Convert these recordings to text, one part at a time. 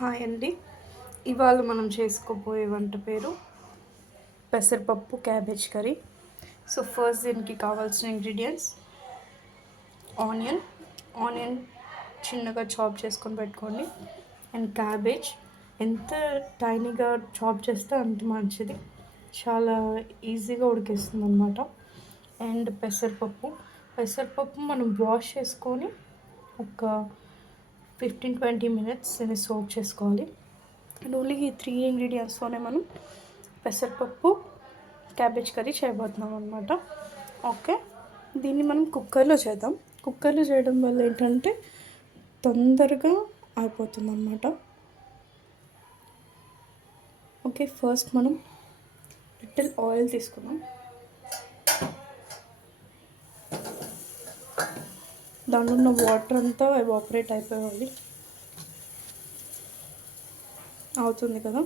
Hi అండి. ఇవాళ మనం చేసుకోబోయే వంట పేరు పెసరపప్పు క్యాబేజ్ కర్రీ. సో ఫస్ట్ దీనికి కావాల్సిన ఇంగ్రీడియంట్స్ ఆనియన్ ఆనియన్ చిన్నగా చాప్ చేసుకొని పెట్టుకోండి. అండ్ క్యాబేజ్ ఎంత టైనీగా చాప్ చేస్తే అంత మంచిది, చాలా ఈజీగా ఉడికేస్తుంది అనమాట. అండ్ పెసరపప్పు మనం వాష్ చేసుకొని ఒక 15-20 minutes దీన్ని సోక్ చేసుకోవాలి. అండ్ ఓన్లీ ఈ 3 ఇంగ్రీడియంట్స్తోనే మనం పెసరపప్పు క్యాబేజ్ కర్రీ చేయబోతున్నాం అనమాట. ఓకే, దీన్ని మనం కుక్కర్లో చేద్దాం. కుక్కర్లో చేయడం వల్ల ఏంటంటే తొందరగా అయిపోతుంది అనమాట. ఓకే, ఫస్ట్ మనం లిటిల్ ఆయిల్ తీసుకున్నాం. దాంట్లో ఉన్న వాటర్ అంతా ఎవాపరేట్ అయిపోవాలి. అవుతుంది కదా,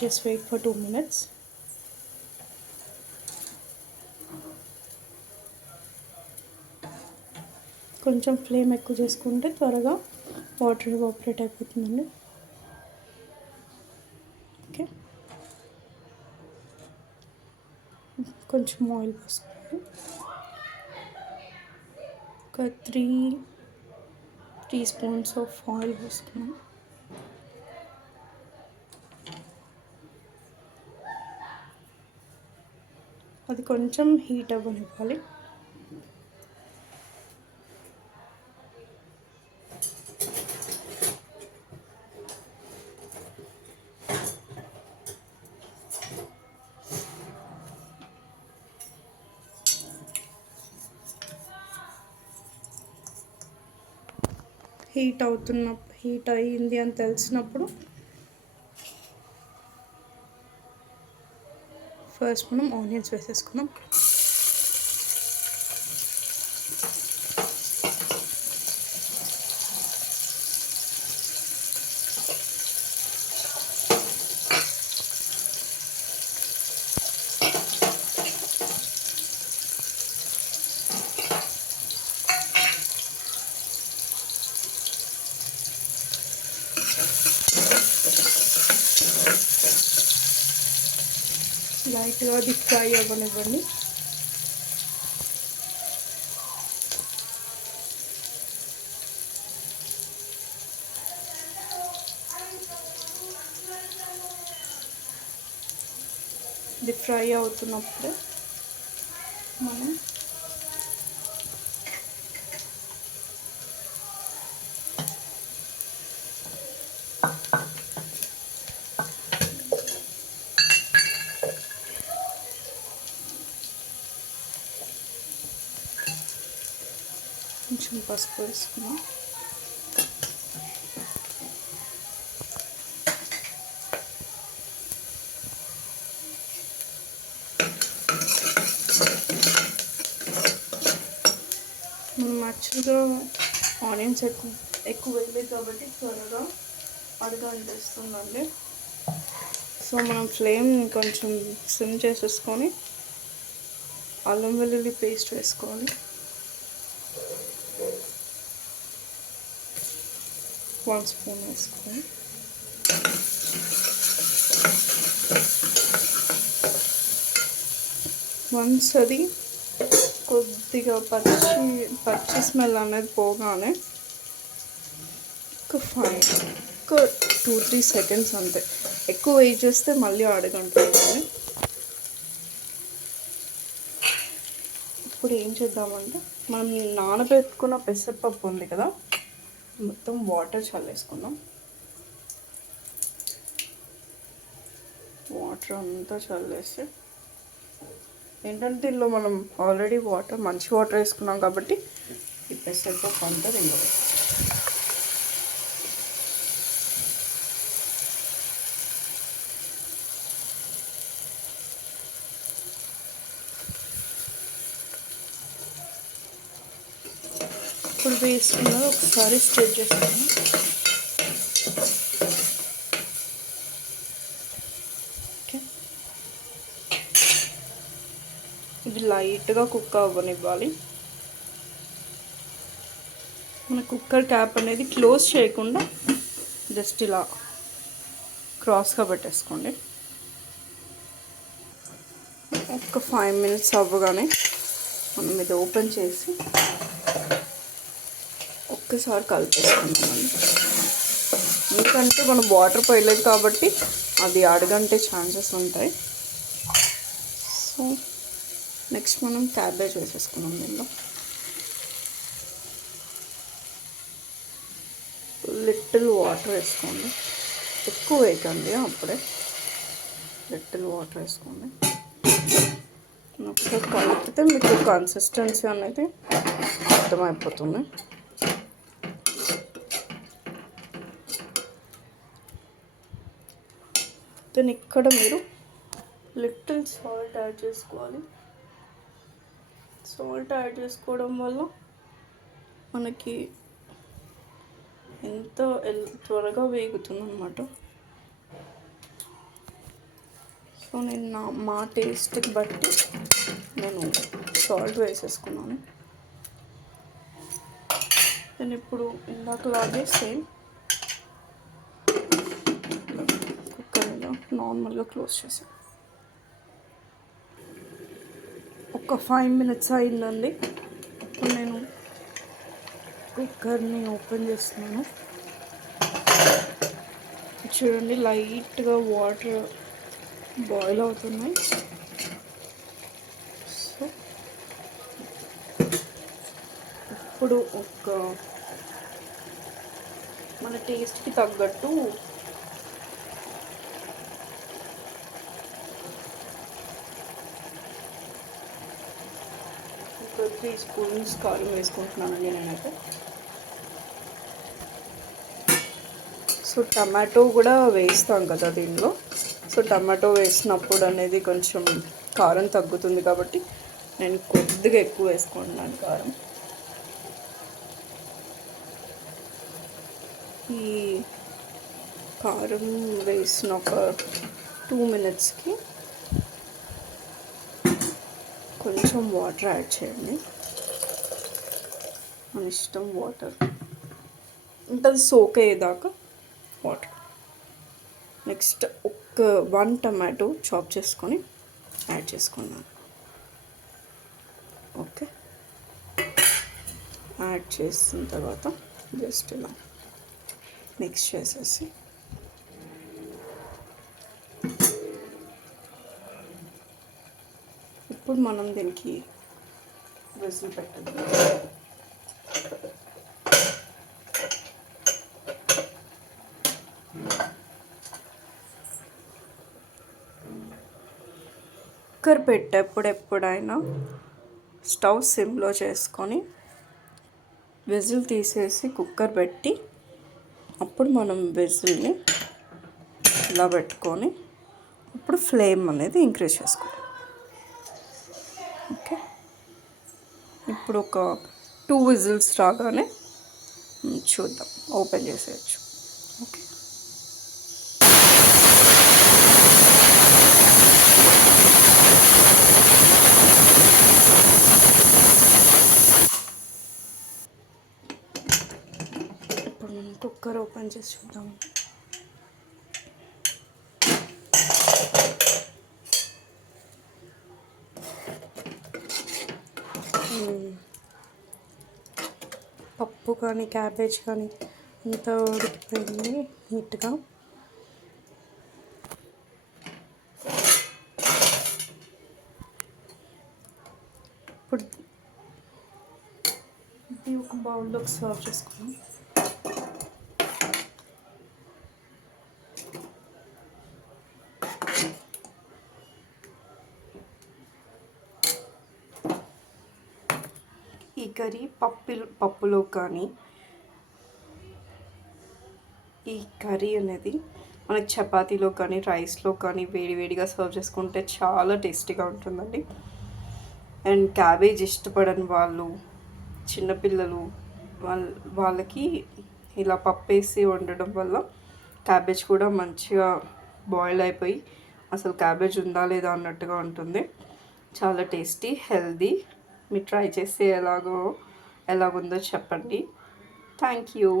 జస్ట్ వెయిట్ ఫర్ 2 minutes. కొంచెం ఫ్లేమ్ ఎక్కువ చేసుకుంటే త్వరగా వాటర్ ఎవాపరేట్ అయిపోతుందండి. ఓకే, కొంచెం ఆయిల్ పోసుకోండి. ఒక 3 teaspoons ఆఫ్ ఆయిల్ పోసుకున్నాం. అది కొంచెం హీట్ అవ్వనివ్వాలి. హీట్ అయ్యింది అని తెలిసినప్పుడు ఫస్ట్ మనం ఆనియన్స్ వేసేసుకుందాం. లైట్గా అది ఫ్రై అవ్వనివ్వండి. ఇది ఫ్రై అవుతున్నప్పుడే మనం కొంచెం పసుపు వేసుకున్నాం. మనం యాక్చువల్గా ఆనియన్స్ ఎక్కువ వేయలేదు కాబట్టి త్వరగా అనిపిస్తుందండి. సో మనం ఫ్లేమ్ కొంచెం సిమ్ చేసేసుకొని అల్లం వెల్లుల్లి పేస్ట్ వేసుకోవాలి. 1 స్పూన్ వేసుకోవాలి. వన్స్ అది కొద్దిగా పచ్చి స్మెల్ అనేది పోగానే ఒక 2-3 seconds అంతే. ఎక్కువ వెయిట్ చేస్తే మళ్ళీ అడగంటుంది. ఇప్పుడు ఏం చేద్దామంటే మనం నానబెట్టుకున్న పెసరపప్పు ఉంది కదా, మొత్తం వాటర్ చల్లేసుకుందాం. వాటర్ అంతా చల్లేసి ఏంటంటే దీనిలో మనం ఆల్రెడీ మంచి వాటర్ వేసుకున్నాం కాబట్టి ఈ పెసరపప్పు అంతా దీనిలో ఇప్పుడు వేసుకున్నది ఒకసారి స్ప్రెడ్ చేసుకున్నాం. ఓకే, ఇది లైట్గా కుక్ అవ్వనివ్వాలి. మన కుక్కర్ క్యాప్ అనేది క్లోజ్ చేయకుండా జస్ట్ ఇలా క్రాస్గా పెట్టేసుకోండి. ఒక 5 minutes అవ్వగానే మనం ఇది ఓపెన్ చేసి ఒక్కసారి కలిపేసుకుంటామండి. ఎందుకంటే మనం వాటర్ పోయలేదు కాబట్టి అది అడగంటే ఛాన్సెస్ ఉంటాయి. సో నెక్స్ట్ మనం క్యాబేజ్ వేసేసుకున్నాం. దీనిలో లిటిల్ వాటర్ వేసుకోండి, ఎక్కువ వేయకండి, అప్పుడే లిటిల్ వాటర్ వేసుకోండి. ఒకసారి కలిపితే మీకు కన్సిస్టెన్సీ అనేది అర్థమైపోతుంది. దెన్ ఇక్కడ మీరు లిటిల్ సాల్ట్ యాడ్ చేసుకోవాలి. సాల్ట్ యాడ్ చేసుకోవడం వల్ల మనకి ఎంత త్వరగా వేగుతుంది అన్నమాట. సో నేను మా టేస్ట్కి బట్టి నేను సాల్ట్ వేసేసుకున్నాను. నేను ఇప్పుడు ఇందాకలాగే సేమ్ కుక్కర్ మీద నార్మల్గా క్లోజ్ చేసాను. ఒక 5 minutes అయిందండి. ఇప్పుడు నేను కుక్కర్ని ఓపెన్ చేస్తున్నాను. చూడండి, లైట్గా వాటర్ బాయిల్ అవుతున్నాయి. సో ఇప్పుడు మన టేస్ట్కి తగ్గట్టు ఒక 3 spoons కారం వేసుకుంటున్నానండి నేనైతే. సో టమాటో కూడా వేస్తాం కదా దీనిలో. సో టమాటో వేసినప్పుడు అనేది కొంచెం కారం తగ్గుతుంది కాబట్టి నేను కొద్దిగా ఎక్కువ వేసుకుంటున్నాను కారం. ఈ కారం వేసిన ఒక 2 minutesకి కొంచెం వాటర్ యాడ్ చేయండి. మన ఇష్టం, వాటర్ అంటే సోక్ అయ్యేదాకా వాటర్. నెక్స్ట్ ఒక 1 tomato చాప్ చేసుకొని యాడ్ చేసుకున్నాను. ఓకే, యాడ్ చేసిన తర్వాత జస్ట్ ఇలా మిక్స్ చేసేసి ఇప్పుడు మనం దీనికి విజిల్ పెట్టాలి. కుక్కర్ పెట్టేప్పుడు ఎప్పుడైనా స్టవ్ సిమ్లో చేసుకొని విజిల్ తీసేసి కుక్కర్ పెట్టి అప్పుడు మనం విజిల్ని ఇలా పెట్టుకొని అప్పుడు ఫ్లేమ్ అనేది ఇంక్రీజ్ చేసుకోవాలి. ఓకే, ఇప్పుడు ఒక 2 whistles రాగానే చూద్దాం, ఓపెన్ చేసేయచ్చు. ఓకే, ఇప్పుడు మనం కుక్కర్ ఓపెన్ చేసి చూద్దాం. పప్పు కానీ క్యాబేజ్ కానీ అంతా ఉడికిపోయింది నీట్గా. ఇప్పుడు ఇది ఒక బౌల్లోకి సర్వ్ చేసుకున్నాం. ఈ కర్రీ పప్పులో కానీ ఈ కర్రీ అనేది మనకి చపాతీలో కానీ రైస్లో కానీ వేడివేడిగా సర్వ్ చేసుకుంటే చాలా టేస్టీగా ఉంటుందండి. అండ్ క్యాబేజ్ ఇష్టపడని వాళ్ళు, చిన్నపిల్లలు వాళ్ళకి ఇలా పప్పు వేసి వండడం వల్ల క్యాబేజ్ కూడా మంచిగా బాయిల్ అయిపోయి అసలు క్యాబేజ్ ఉందా లేదా అన్నట్టుగా ఉంటుంది. చాలా టేస్టీ, హెల్దీ. మీరు ట్రై చేస్తే ఎలాగుందో చెప్పండి. Thank you.